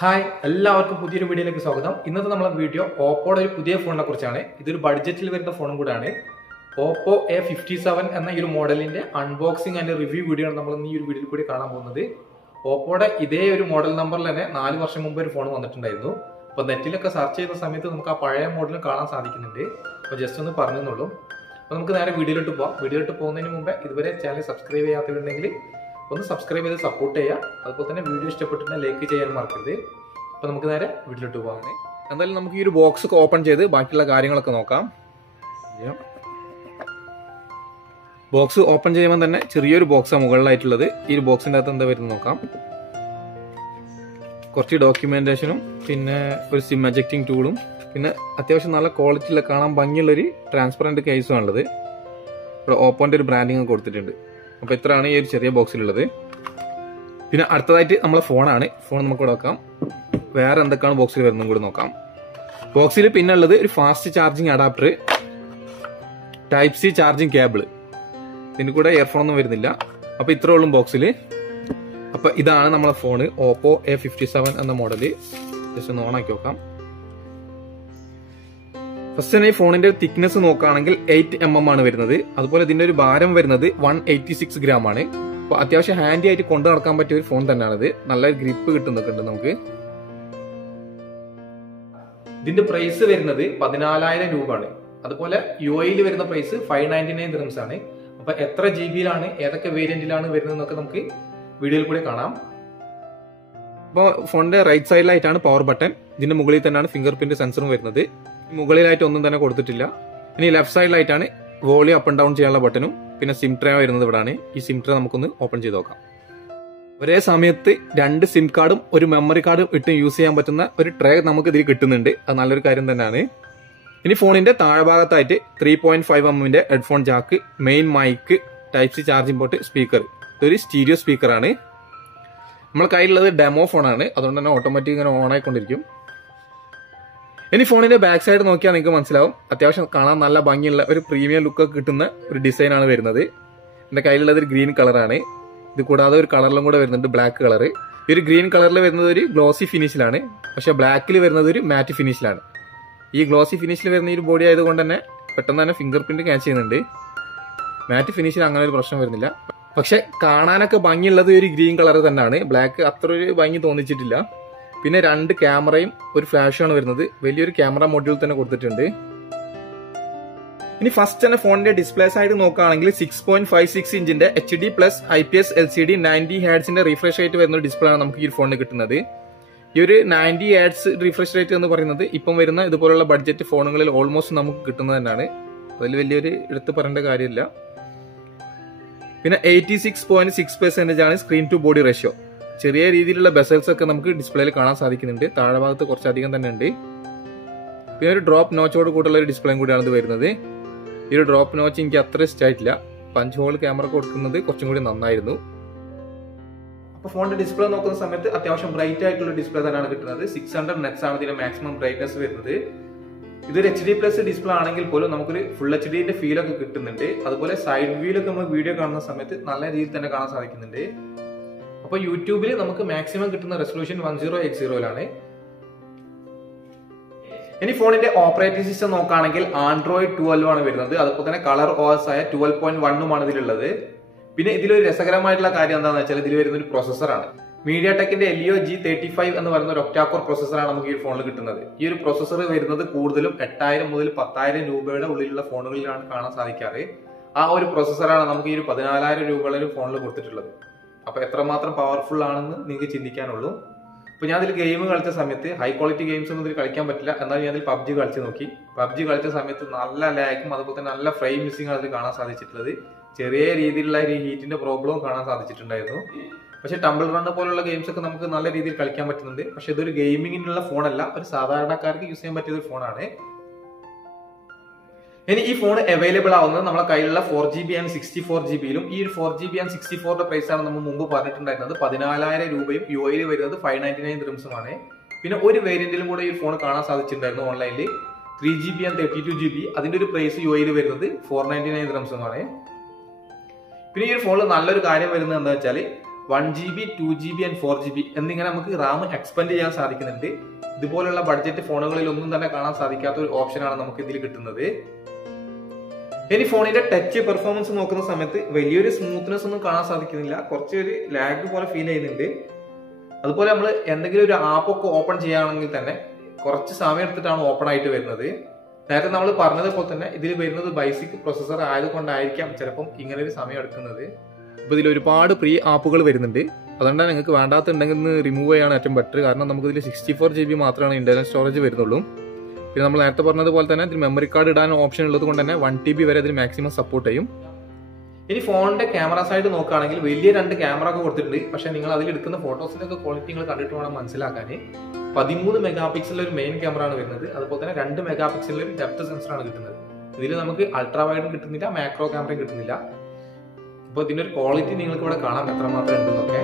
Hi എല്ലാവർക്കും പുതിയൊരു വീഡിയോയിലേക്ക് സ്വാഗതം. ഇന്നത്തെ നമ്മളെ വീഡിയോ ഓപ്പോയുടെ ഒരു പുതിയ ഫോണിനെ കുറിച്ചാണ്. ഇതൊരു ബഡ്ജറ്റിൽ വരുന്ന ഫോണും കൂടാണ്. ഓപ്പോ A57 എന്ന ഈ ഒരു മോഡലിന്റെ അൺബോക്സിംഗ് ആൻഡ് റിവ്യൂ വീഡിയോ ആണ് നമ്മൾ ഈ ഒരു വീഡിയോയിൽ കൂടി കാണാൻ പോകുന്നത്. ഓപ്പോയുടെ ഇതേ ഒരു മോഡൽ നമ്പറിൽ തന്നെ 4 വർഷം മുമ്പ് ഒരു ഫോൺ വന്നിട്ടുണ്ടായിരുന്നു. അപ്പോൾ നെറ്റിലൊക്കെ സെർച്ച് ചെയ്യുന്ന സമയത്ത് നമുക്ക് ആ പഴയ മോഡൽ കാണാൻ സാധിക്കുന്നുണ്ട്. അപ്പോൾ ജസ്റ്റ് ഒന്ന് പറഞ്ഞെന്നുള്ളൂ. അപ്പോൾ നമുക്ക് നേരെ വീഡിയോയിലോട്ട് പോകാം. വീഡിയോയിലോട്ട് പോകുന്നതിന് മുമ്പ് ഇതുവരെ ചാനൽ സബ്സ്ക്രൈബ് ചെയ്യാത്തവരുണ്ടെങ്കിൽ ഒന്ന് സബ്സ്ക്രൈബ് ചെയ്ത് സപ്പോർട്ട് ചെയ്യുക. അതുപോലെ തന്നെ വീഡിയോ ഇഷ്ടപ്പെട്ടിട്ടുണ്ടെങ്കിൽ ലൈക്ക് ചെയ്യാൻ മറക്കരുത്. അപ്പോൾ നമുക്ക് നേരെ വീഡിയോയിലോട്ട് പോകാം. എന്തായാലും നമുക്ക് ഈ ഒരു ബോക്സ് ഒക്കെ ഓപ്പൺ ചെയ്ത് ബാക്കിയുള്ള കാര്യങ്ങളൊക്കെ നോക്കാം. ബോക്സ് ഓപ്പൺ ചെയ്യുമ്പോൾ തന്നെ ചെറിയൊരു ബോക്സാണ് മുകളിലായിട്ടുള്ളത്. ഈ ഒരു ബോക്സിൻ്റെ അകത്ത് എന്താ വരുന്നത് നോക്കാം. കുറച്ച് ഡോക്യുമെന്റേഷനും പിന്നെ ഒരു സിം എജക്റ്റിംഗ് ടൂളും പിന്നെ അത്യാവശ്യം നല്ല ക്വാളിറ്റിയിൽ കാണാൻ ഭംഗിയുള്ളൊരു ട്രാൻസ്പെറൻറ്റ് കേസും ആണുള്ളത്. ഇവിടെ ഓപ്പോന്റെ ഒരു ബ്രാൻഡിങ് കൊടുത്തിട്ടുണ്ട്. അപ്പോൾ ഇത്രയാണ് ഈ ഒരു ചെറിയ ബോക്സിലുള്ളത്. പിന്നെ അടുത്തതായിട്ട് നമ്മളെ ഫോണാണ്. ഫോൺ നമുക്ക് ഇവിടെ വെക്കാം. വേറെ എന്തൊക്കെയാണ് ബോക്സിൽ വരുന്നതും കൂടി നോക്കാം. ബോക്സിൽ പിന്നെ ഉള്ളത് ഒരു fast charging adapter, type C charging cable, ഇതിന് കൂടെ ഇയർഫോൺ ഒന്നും വരുന്നില്ല. അപ്പോൾ ഇത്രേ ഉള്ളൂ ബോക്സിൽ. അപ്പോൾ ഇതാണ് നമ്മളെ ഫോൺ ഓപ്പോ A57 എന്ന മോഡല്. ജസ്റ്റ് ഒന്ന് ഓണാക്കി നോക്കാം. ഫസ്റ്റ് തന്നെ ഈ ഫോണിന്റെ തിക്നെസ് നോക്കുകയാണെങ്കിൽ 8mm ആണ് വരുന്നത്. അതുപോലെ ഇതിന്റെ ഒരു ഭാരം വരുന്നത് 186 gram ആണ്. അപ്പൊ അത്യാവശ്യം ഹാൻഡി ആയിട്ട് കൊണ്ടു നടക്കാൻ പറ്റിയ ഒരു ഫോൺ തന്നെയാണിത്. നല്ല ഗ്രിപ്പ് കിട്ടുന്നുണ്ട് നമുക്ക്. ഇതിന്റെ പ്രൈസ് വരുന്നത് 14,000 രൂപയാണ്. അതുപോലെ UAE വരുന്ന പ്രൈസ് 599 dirhams ആണ്. അപ്പൊ എത്ര GB-യിലാണ് ഏതൊക്കെ വേരിയന്റിലാണ് വരുന്നത് എന്നൊക്കെ നമുക്ക് വീഡിയോയിൽ കൂടെ കാണാം. അപ്പോൾ ഫോണിന്റെ റൈറ്റ് സൈഡിലായിട്ടാണ് പവർ ബട്ടൺ. ഇതിന്റെ മുകളിൽ തന്നെയാണ് ഫിംഗർ പ്രിന്റ് സെൻസറും വരുന്നത്. മുകളിലായിട്ട് ഒന്നും തന്നെ കൊടുത്തിട്ടില്ല. ഇനി ലെഫ്റ്റ് സൈഡിലായിട്ടാണ് വോളിയം അപ്പ് ആൻഡ് ഡൗൺ ചെയ്യാനുള്ള ബട്ടണും പിന്നെ സിം ട്രേ വരുന്നത് ഇവിടെയാണ്. ഈ സിം ട്രേ നമുക്കൊന്ന് ഓപ്പൺ ചെയ്ത് നോക്കാം. ഒരേ സമയത്ത് 2 സിം കാർഡും ഒരു മെമ്മറി കാർഡും ഇട്ട് യൂസ് ചെയ്യാൻ പറ്റുന്ന ഒരു ട്രേ നമുക്ക് ഇതിൽ കിട്ടുന്നുണ്ട്. അത് നല്ലൊരു കാര്യം തന്നെയാണ്. ഇനി ഫോണിന്റെ താഴ്ഭാഗത്തായിട്ട് 3.5mm headphone jack, main mic, type C charging port, speaker. ഇതൊരു സ്റ്റീരിയോ സ്പീക്കറാണ്. നമ്മുടെ കയ്യിലുള്ളത് ഡെമോ ഫോണാണ്. അതുകൊണ്ട് തന്നെ ഓട്ടോമാറ്റിക് ഇങ്ങനെ ഓൺ ആയിക്കൊണ്ടിരിക്കും. ഇനി ഫോണിന്റെ ബാക്ക് സൈഡ് നോക്കിയാൽ നിങ്ങൾക്ക് മനസ്സിലാവും. അത്യാവശ്യം കാണാൻ നല്ല ഭംഗിയുള്ള ഒരു പ്രീമിയം ലുക്ക് ഒക്കെ കിട്ടുന്ന ഒരു ഡിസൈനാണ് വരുന്നത്. എന്റെ കയ്യിലുള്ളത് ഒരു ഗ്രീൻ കളറാണ്. ഇത് കൂടാതെ ഒരു കളറിലും കൂടെ വരുന്നുണ്ട്, ബ്ലാക്ക് കളർ. ഈ ഒരു ഗ്രീൻ കളറിൽ വരുന്നത് ഒരു ഗ്ലോസി ഫിനിഷിലാണ്. പക്ഷെ ബ്ലാക്കിൽ വരുന്നത് ഒരു മാറ്റ് ഫിനിഷിലാണ്. ഈ ഗ്ലോസി ഫിനിഷിൽ വരുന്ന ഈ ഒരു ബോഡി ആയതുകൊണ്ട് തന്നെ പെട്ടെന്ന് തന്നെ ഫിംഗർ പ്രിന്റ് ക്യാച്ച് ചെയ്യുന്നുണ്ട്. മാറ്റ് ഫിനിഷിൽ അങ്ങനെ ഒരു പ്രശ്നം വരുന്നില്ല. പക്ഷെ കാണാനൊക്കെ ഭംഗിയുള്ളത് ഒരു ഗ്രീൻ കളർ തന്നെയാണ്. ബ്ലാക്ക് അത്ര ഒരു ഭംഗി തോന്നിച്ചിട്ടില്ല. പിന്നെ 2 ക്യാമറയും ഒരു ഫ്ലാഷുമാണ് വരുന്നത്. വലിയൊരു ക്യാമറ മൊഡ്യൂൾ തന്നെ കൊടുത്തിട്ടുണ്ട്. ഇനി ഫസ്റ്റ് തന്നെ ഫോണിന്റെ ഡിസ്പ്ലേ സൈഡ് നോക്കുകയാണെങ്കിൽ 6.56 ഇഞ്ചിന്റെ HD+ IPS LCD 90 Hz refresh rate വരുന്ന ഡിസ്പ്ലേ ആണ് നമുക്ക് ഈ ഫോണിന് കിട്ടുന്നത്. ഈ ഒരു 90 Hz റീഫ്രഷ് റേറ്റ് എന്ന് പറയുന്നത് ഇപ്പം വരുന്ന ഇതുപോലുള്ള ബഡ്ജറ്റ് ഫോണുകളിൽ ഓൾമോസ്റ്റ് നമുക്ക് കിട്ടുന്നത് തന്നെയാണ്. അതിൽ വലിയൊരു എടുത്ത് പറയേണ്ട കാര്യമില്ല. പിന്നെ 86.6% ആണ് സ്ക്രീൻ ടു ബോഡി റേഷ്യോ. ചെറിയ രീതിയിലുള്ള ബെസൽസ് ഒക്കെ നമുക്ക് ഡിസ്പ്ലേയിൽ കാണാൻ സാധിക്കുന്നുണ്ട്. താഴെ ഭാഗത്ത് കുറച്ചധികം തന്നെ ഉണ്ട്. പിന്നെ ഒരു ഡ്രോപ്പ് നോച്ചോട് കൂട്ടുള്ള ഒരു ഡിസ്പ്ലേയും കൂടിയാണ് ഇത് വരുന്നത്. ഈ ഒരു ഡ്രോപ്പ് നോച്ച് എനിക്ക് അത്ര ഇഷ്ടമായിട്ടില്ല. 5 ഹോൾ ക്യാമറ കൊടുക്കുന്നത് കുറച്ചും കൂടി നന്നായിരുന്നു. അപ്പോൾ ഫോണിന്റെ ഡിസ്പ്ലേ നോക്കുന്ന സമയത്ത് അത്യാവശ്യം ബ്രൈറ്റ് ആയിട്ടുള്ള ഡിസ്പ്ലേ തന്നെയാണ് കിട്ടുന്നത്. 600 nits ആണ് ഇതിന്റെ മാക്സിമം ബ്രൈറ്റ്നസ് വരുന്നത്. ഇതൊരു HD+ ഡിസ്പ്ലേ ആണെങ്കിൽ പോലും നമുക്കൊരു ഫുൾ HD ഫീലൊക്കെ കിട്ടുന്നുണ്ട്. അതുപോലെ സൈഡ് വ്യൂലൊക്കെ നമ്മൾ വീഡിയോ കാണുന്ന സമയത്ത് നല്ല രീതിയിൽ തന്നെ കാണാൻ സാധിക്കുന്നുണ്ട്. അപ്പോൾ യൂട്യൂബിൽ നമുക്ക് മാക്സിമം കിട്ടുന്ന റെസൊല്യൂഷൻ 1080 ഇനി ഫോണിന്റെ ഓപ്പറേറ്റിംഗ് സിസ്റ്റം നോക്കുകയാണെങ്കിൽ Android 12 ആണ് വരുന്നത്. അതുപോലെ തന്നെ കളർ OS ആയ 12.1 ഇതിലുള്ളത്. പിന്നെ ഇതിലൊരു രസകരമായിട്ടുള്ള കാര്യം എന്താണെന്ന് വെച്ചാൽ ഇതിൽ വരുന്ന ഒരു പ്രോസസ്സറാണ്. MediaTekന്റെ Helio G35 എന്ന് പറയുന്ന ഒരു ഒക്ടാ-കോർ പ്രോസസ്സറാണ് നമുക്ക് ഈ ഫോണിൽ കിട്ടുന്നത്. ഈ ഒരു പ്രോസസ്സർ വരുന്നത് കൂടുതലും 8,000 മുതൽ 10,000 രൂപയുടെ ഉള്ളിലുള്ള ഫോണുകളിലാണ് കാണാൻ സാധിക്കാറ്. ആ ഒരു പ്രോസസ്സറാണ് നമുക്ക് ഈ ഒരു 14,000 രൂപയുള്ള ഒരു ഫോണിൽ കൊടുത്തിട്ടുള്ളത്. അപ്പൊ എത്രമാത്രം പവർഫുൾ ആണെന്ന് നിങ്ങൾക്ക് ചിന്തിക്കാനുള്ളൂ. അപ്പൊ ഞാൻ ഇതിൽ ഗെയിം കളിച്ച സമയത്ത് ഹൈ ക്വാളിറ്റി ഗെയിംസ് ഒന്നും ഇതിൽ കളിക്കാൻ പറ്റില്ല. എന്നാൽ ഞാൻ ഇതിൽ PUBG കളിച്ച് നോക്കി. PUBG കളിച്ച സമയത്ത് നല്ല ലാഗും അതുപോലെ തന്നെ നല്ല ഫ്രെയിം മിസ്സിംഗ് ആണ് ഇതിൽ കാണാൻ സാധിച്ചിട്ടുള്ളത്. ചെറിയ രീതിയിലുള്ള ഒരു ഹീറ്റിന്റെ പ്രോബ്ലവും കാണാൻ സാധിച്ചിട്ടുണ്ടായിരുന്നു. പക്ഷെ ടംബിൾ റൺ പോലുള്ള ഗെയിംസ് ഒക്കെ നമുക്ക് നല്ല രീതിയിൽ കളിക്കാൻ പറ്റുന്നുണ്ട്. പക്ഷെ ഇതൊരു ഗെയിമിങ്ങിനുള്ള ഫോണല്ല, ഒരു സാധാരണക്കാർക്ക് യൂസ് ചെയ്യാൻ പറ്റിയ ഒരു ഫോണാണ്. ഇനി ഈ ഫോൺ അവൈലബിൾ ആവുന്നത് നമ്മളെ കയ്യിലുള്ള 4GB and 64GB-യിലും. ഈ ഒരു 4GB and 64 പ്രൈസ് ആണ് നമ്മൾ മുമ്പ് പറഞ്ഞിട്ടുണ്ടായിരുന്നത്. 14,000 രൂപയും UAE വരുന്നത് 599 dirhams. പിന്നെ ഒരു വേരിയന്റിലും കൂടെ ഈ ഫോൺ കാണാൻ സാധിച്ചിട്ടുണ്ടായിരുന്നു ഓൺലൈനിൽ 3GB and 32GB. അതിന്റെ ഒരു പ്രൈസ് UAE വരുന്നത് 499 dirhams. പിന്നെ ഈ ഒരു ഫോണിൽ നല്ലൊരു കാര്യം വരുന്നത് എന്താ വെച്ചാൽ 1GB, 2GB and 4GB എന്നിങ്ങനെ നമുക്ക് റാം എക്സ്പെൻഡ് ചെയ്യാൻ സാധിക്കുന്നുണ്ട്. ഇതുപോലുള്ള ബഡ്ജറ്റ് ഫോണുകളിൽ ഒന്നും തന്നെ കാണാൻ സാധിക്കാത്ത ഒരു ഓപ്ഷനാണ് നമുക്ക് ഇതിൽ കിട്ടുന്നത്. ഇനി ഫോണിന്റെ ടച്ച് പെർഫോമൻസ് നോക്കുന്ന സമയത്ത് വലിയൊരു സ്മൂത്ത്നെസ് ഒന്നും കാണാൻ സാധിക്കുന്നില്ല. കുറച്ചൊരു ലാഗ് പോലെ ഫീൽ ചെയ്യുന്നുണ്ട്. അതുപോലെ നമ്മൾ എന്തെങ്കിലും ഒരു ആപ്പ് ഒക്കെ ഓപ്പൺ ചെയ്യുകയാണെങ്കിൽ തന്നെ കുറച്ച് സമയം എടുത്തിട്ടാണ് ഓപ്പൺ ആയിട്ട് വരുന്നത്. നേരത്തെ നമ്മൾ പറഞ്ഞതുപോലെ തന്നെ ഇതിൽ വരുന്നത് ബേസിക് പ്രൊസസർ ആയതുകൊണ്ടായിരിക്കാം ചിലപ്പം ഇങ്ങനെ ഒരു സമയം എടുക്കുന്നത്. അപ്പോൾ ഇതിൽ ഒരുപാട് പ്രീ ആപ്പുകൾ വരുന്നുണ്ട്. അതുകൊണ്ടാണ് നിങ്ങൾക്ക് വേണ്ടാത്തുണ്ടെങ്കിൽ റിമൂവ് ചെയ്യാണ് ഏറ്റവും ബെറ്റർ. കാരണം നമുക്ക് ഇതിൽ 64GB മാത്രമാണ് ഇന്റർണൽ സ്റ്റോറേജ് വരുന്നുള്ളൂ. പിന്നെ നമ്മൾ നേരത്തെ പറഞ്ഞതുപോലെ തന്നെ ഇതിൽ മെമ്മറി കാർഡ് ഇടാൻ ഓപ്ഷൻ ഉള്ളത് കൊണ്ട് തന്നെ 1TB വരെ ഇതിൽ മാക്സിമം സപ്പോർട്ട് ചെയ്യും. ഇനി ഫോണിന്റെ ക്യാമറ സൈഡ് നോക്കുകയാണെങ്കിൽ വലിയ 2 ക്യാമറ ഒക്കെ കൊടുത്തിട്ടുണ്ട്. പക്ഷെ നിങ്ങൾ അതിൽ എടുക്കുന്ന ഫോട്ടോസിന്റെ ഒക്കെ ക്വാളിറ്റി നിങ്ങൾ കണ്ടിട്ട് വേണം മനസ്സിലാക്കാൻ. 13 മെഗാപിക്സലിലെ ഒരു മെയിൻ ക്യാമറ ആണ് വരുന്നത്. അതുപോലെ തന്നെ 2 മെഗാപിക്സലിലെ ഒരു ഡെപ്ത് സെൻസർ ആണ് കിട്ടുന്നത്. ഇതിൽ നമുക്ക് അൾട്രാ വൈഡും കിട്ടുന്നില്ല, മാക്രോ ക്യാമറയും കിട്ടുന്നില്ല. അപ്പോൾ ഇതിന്റെ ഒരു ക്വാളിറ്റി നിങ്ങൾക്ക് ഇവിടെ കാണാം എത്രമാത്രം ഉണ്ടെന്നൊക്കെ.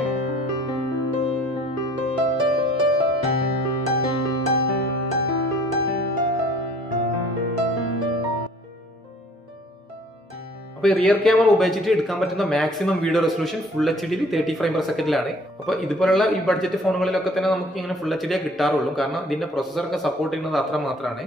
അപ്പോൾ റിയർ ക്യാമറ ഉപയോഗിച്ചിട്ട് എടുക്കാൻ പറ്റുന്ന maximum video resolution full HD 30 frame per സെക്കൻഡിലാണ്. അപ്പോൾ ഇതുപോലുള്ള ഈ ബഡ്ജറ്റ് ഫോണുകളിലൊക്കെ തന്നെ നമുക്ക് ഇങ്ങനെ ഫുൾ HD കിട്ടാറുള്ളൂ. കാരണം ഇതിന്റെ പ്രൊസസറൊക്കെ സപ്പോർട്ട് ചെയ്യുന്നത് അത്ര മാത്രമാണ്.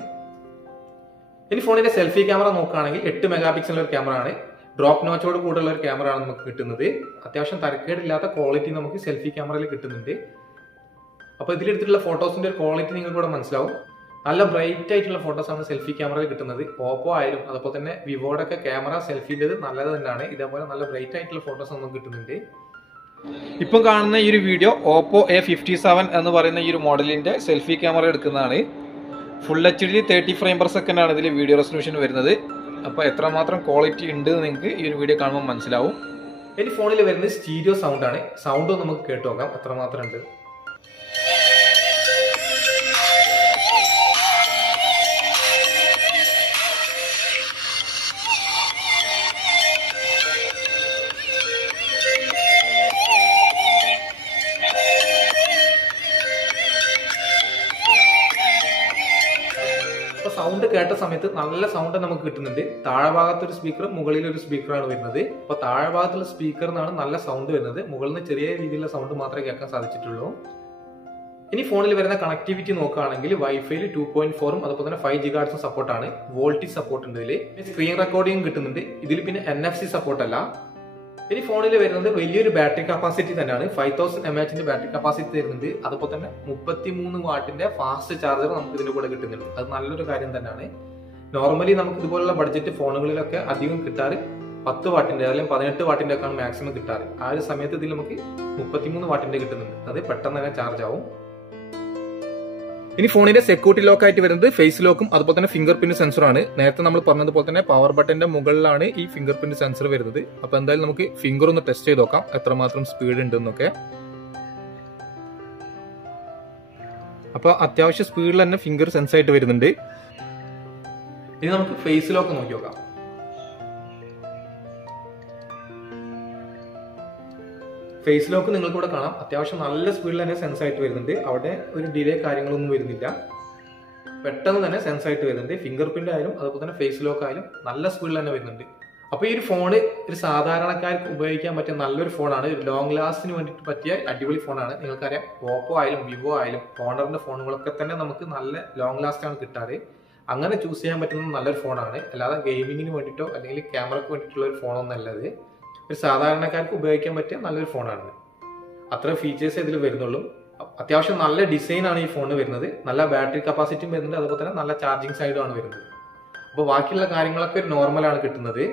ഇനി ഫോണിന്റെ സെൽഫി ക്യാമറ നോക്കുകയാണെങ്കിൽ 8 മെഗാപിക്സലിലെ ഒരു ക്യാമറ ആണ്. ഡ്രോപ്പ് നോച്ചോട് കൂടെയുള്ള ഒരു ക്യാമറ ആണ് നമുക്ക് കിട്ടുന്നത്. അത്യാവശ്യം തരക്കേടില്ലാത്ത ക്വാളിറ്റി നമുക്ക് സെൽഫി ക്യാമറയിൽ കിട്ടുന്നുണ്ട്. അപ്പോൾ ഇതിലെടുത്തിട്ടുള്ള ഫോട്ടോസിന്റെ ഒരു ക്വാളിറ്റി നിങ്ങൾക്ക് ഇവിടെ മനസ്സിലാവും. നല്ല ബ്രൈറ്റ് ആയിട്ടുള്ള ഫോട്ടോസ് ആണ് സെൽഫി ക്യാമറയിൽ കിട്ടുന്നത്. ഓപ്പോ ആയാലും അതുപോലെ തന്നെ വിവോയുടെ ഒക്കെ ക്യാമറ സെൽഫിൻ്റെത് നല്ലത് തന്നെയാണ്. ഇതേപോലെ നല്ല ബ്രൈറ്റ് ആയിട്ടുള്ള ഫോട്ടോസ് നമുക്ക് കിട്ടുന്നുണ്ട്. ഇപ്പം കാണുന്ന ഈ ഒരു വീഡിയോ Oppo A57 എന്ന് പറയുന്ന ഈ ഒരു മോഡലിന്റെ സെൽഫി ക്യാമറ എടുക്കുന്നതാണ്. Full HD 30 frame per second ആണ് ഇതിൽ വീഡിയോ റെസൊല്യൂഷൻ വരുന്നത്. അപ്പോൾ എത്രമാത്രം ക്വാളിറ്റി ഉണ്ട് എന്ന് നിങ്ങൾക്ക് ഈ ഒരു വീഡിയോ കാണുമ്പോൾ മനസ്സിലാവും. ഇനി ഫോണിൽ വരുന്നത് സ്റ്റീരിയോ സൗണ്ട് ആണ്. സൗണ്ട് നമുക്ക് കേട്ടു നോക്കാം എത്രമാത്രം ഉണ്ട്. സൗണ്ട് കേട്ട സമയത്ത് നല്ല സൗണ്ട് നമുക്ക് കിട്ടുന്നുണ്ട്. താഴെ ഭാഗത്തൊരു സ്പീക്കറും മുകളിലൊരു സ്പീക്കറാണ് വരുന്നത്. അപ്പൊ താഴെ ഭാഗത്തുള്ള സ്പീക്കറിനാണ് നല്ല സൗണ്ട് വരുന്നത്. മുകളിൽ നിന്ന് ചെറിയ രീതിയിലുള്ള സൗണ്ട് മാത്രമേ കേൾക്കാൻ സാധിച്ചിട്ടുള്ളൂ. ഇനി ഫോണിൽ വരുന്ന കണക്ടിവിറ്റി നോക്കുകയാണെങ്കിൽ വൈഫൈയിൽ 2.4ഉം അതുപോലെ തന്നെ 5 GHz സപ്പോർട്ടാണ്. വോൾട്ടേജ് സപ്പോർട്ട് ഉണ്ട് ഇതിൽ. സ്ക്രീൻ റെക്കോർഡിംഗ് കിട്ടുന്നുണ്ട്. ഇതിൽ പിന്നെ NFC സപ്പോർട്ട് അല്ല. ഇനി ഫോണിൽ വരുന്നത് വലിയൊരു ബാറ്ററി കപ്പാസിറ്റി തന്നെയാണ്. 5000 mAh ബാറ്ററി കപ്പാസിറ്റി തരുന്നുണ്ട്. അതുപോലെ തന്നെ 33 വാട്ടിന്റെ ഫാസ്റ്റ് ചാർജർ നമുക്ക് ഇതിന്റെ കൂടെ കിട്ടുന്നുണ്ട്. അത് നല്ലൊരു കാര്യം തന്നെയാണ്. നോർമലി നമുക്ക് ഇതുപോലുള്ള ബഡ്ജറ്റ് ഫോണുകളിലൊക്കെ അധികം കിട്ടാറ് 10 വാട്ടിന്റെ അല്ലെങ്കിൽ 18 വാട്ടിന്റെ ഒക്കെയാണ് മാക്സിമം കിട്ടാറ്. ആ ഒരു സമയത്ത് ഇതിൽ നമുക്ക് 33 വാട്ടിന്റെ കിട്ടുന്നുണ്ട്. അത് പെട്ടെന്ന് തന്നെ ചാർജ് ആവും. ഇനി ഫോണിന്റെ സെക്യൂരിറ്റി ലോക്ക് ആയിട്ട് വരുന്നത് ഫേസ് ലോക്കും അതുപോലെ തന്നെ ഫിംഗർ പ്രിന്റ് സെൻസറാണ്. നേരത്തെ നമ്മൾ പറഞ്ഞതുപോലെ തന്നെ പവർ ബട്ടന്റെ മുകളിലാണ് ഈ ഫിംഗർ പ്രിന്റ് സെൻസർ വരുന്നത്. അപ്പൊ എന്തായാലും നമുക്ക് ഫിംഗർ ഒന്ന് ടെസ്റ്റ് ചെയ്ത് നോക്കാം എത്രമാത്രം സ്പീഡ് ഉണ്ട് എന്നൊക്കെ. അപ്പൊ അത്യാവശ്യം സ്പീഡിൽ തന്നെ ഫിംഗർ സെൻസ് ആയിട്ട് വരുന്നുണ്ട്. ഇനി നമുക്ക് ഫേസ് ലോക്ക് നോക്കി നോക്കാം. ഫേസ് ലോക്ക് നിങ്ങൾക്ക് ഇവിടെ കാണാം. അത്യാവശ്യം നല്ല സ്പീഡിൽ തന്നെ സെൻസ് ആയിട്ട് വരുന്നുണ്ട്. അവിടെ ഒരു ഡിലേ കാര്യങ്ങളൊന്നും വരുന്നില്ല. പെട്ടെന്ന് തന്നെ സെൻസ് ആയിട്ട് വരുന്നുണ്ട്. ഫിംഗർ പ്രിന്റ് ആയാലും അതുപോലെ തന്നെ ഫേസ് ലോക്ക് ആയാലും നല്ല സ്പീഡിൽ തന്നെ വരുന്നുണ്ട്. അപ്പോൾ ഈ ഒരു ഫോണ് ഒരു സാധാരണക്കാർക്ക് ഉപയോഗിക്കാൻ പറ്റിയ നല്ലൊരു ഫോണാണ്. ഒരു ലോങ് ലാസ്റ്റിന് വേണ്ടിയിട്ട് പറ്റിയ അടിപൊളി ഫോണാണ്. നിങ്ങൾക്കറിയാം ഓപ്പോ ആയാലും വിവോ ആയാലും ഹോണറിന്റെ ഫോണുകളൊക്കെ തന്നെ നമുക്ക് നല്ല ലോങ് ലാസ്റ്റ് ആണ് കിട്ടാറ്. അങ്ങനെ ചൂസ് ചെയ്യാൻ പറ്റുന്ന നല്ലൊരു ഫോണാണ്. അല്ലാതെ ഗെയിമിങ്ങിന് വേണ്ടിയിട്ടോ അല്ലെങ്കിൽ ക്യാമറയ്ക്ക് വേണ്ടിയിട്ടുള്ള ഒരു ഫോണൊന്നും അല്ലത്. ഒരു സാധാരണക്കാർക്ക് ഉപയോഗിക്കാൻ പറ്റിയ നല്ലൊരു ഫോണാണ്. അത്ര ഫീച്ചേഴ്സ് ഇതിൽ വരുന്നുള്ളൂ. അത്യാവശ്യം നല്ല ഡിസൈനാണ് ഈ ഫോണിന് വരുന്നത്. നല്ല ബാറ്ററി കപ്പാസിറ്റിയും വരുന്നുണ്ട്. അതുപോലെ തന്നെ നല്ല ചാർജിങ് സൈഡും ആണ് വരുന്നത്. അപ്പോൾ ബാക്കിയുള്ള കാര്യങ്ങളൊക്കെ ഒരു നോർമലാണ് കിട്ടുന്നത്.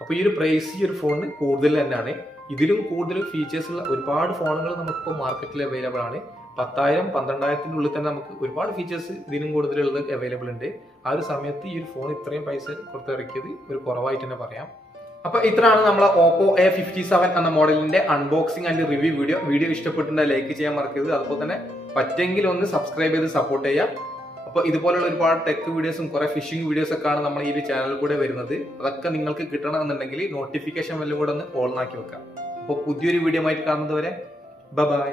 അപ്പോൾ ഈ ഒരു പ്രൈസ് ഈ ഒരു ഫോണിന് കൂടുതൽ തന്നെയാണ്. ഇതിലും കൂടുതൽ ഫീച്ചേഴ്സ് ഉള്ള ഒരുപാട് ഫോണുകൾ നമുക്കിപ്പോൾ മാർക്കറ്റിൽ അവൈലബിൾ ആണ്. 10,000 12,000 തന്നെ നമുക്ക് ഒരുപാട് ഫീച്ചേഴ്സ് ഇതിനും കൂടുതലുള്ളത് അവൈലബിൾ ഉണ്ട്. ആ ഒരു സമയത്ത് ഈ ഒരു ഫോൺ ഇത്രയും പൈസ കൊടുത്തിറക്കിയത് ഒരു കുറവായിട്ട് തന്നെ പറയാം. അപ്പൊ ഇത്രയാണ് നമ്മളെ Oppo A57 എന്ന മോഡലിന്റെ unboxing and review video. Video ഇഷ്ടപ്പെട്ടിട്ടുണ്ടെങ്കിൽ ലൈക്ക് ചെയ്യാൻ മറക്കരുത്. അതുപോലെ തന്നെ പറ്റെങ്കിൽ ഒന്ന് സബ്സ്ക്രൈബ് ചെയ്ത് സപ്പോർട്ട് ചെയ്യാം. അപ്പോൾ ഇതുപോലുള്ള ഒരുപാട് ടെക് വീഡിയോസും കുറെ ഫിഷിംഗ് വീഡിയോസ് ഒക്കെയാണ് നമ്മൾ ഈ ഒരു ചാനലിൽ കൂടെ വരുന്നത്. അതൊക്കെ നിങ്ങൾക്ക് കിട്ടണമെന്നുണ്ടെങ്കിൽ നോട്ടിഫിക്കേഷൻ വല്ലതും കൂടെ ഒന്ന് ഓൺ ആക്കി വെക്കാം. അപ്പോൾ പുതിയൊരു വീഡിയോ ആയിട്ട് കാണുന്നത് വരെ ബൈ.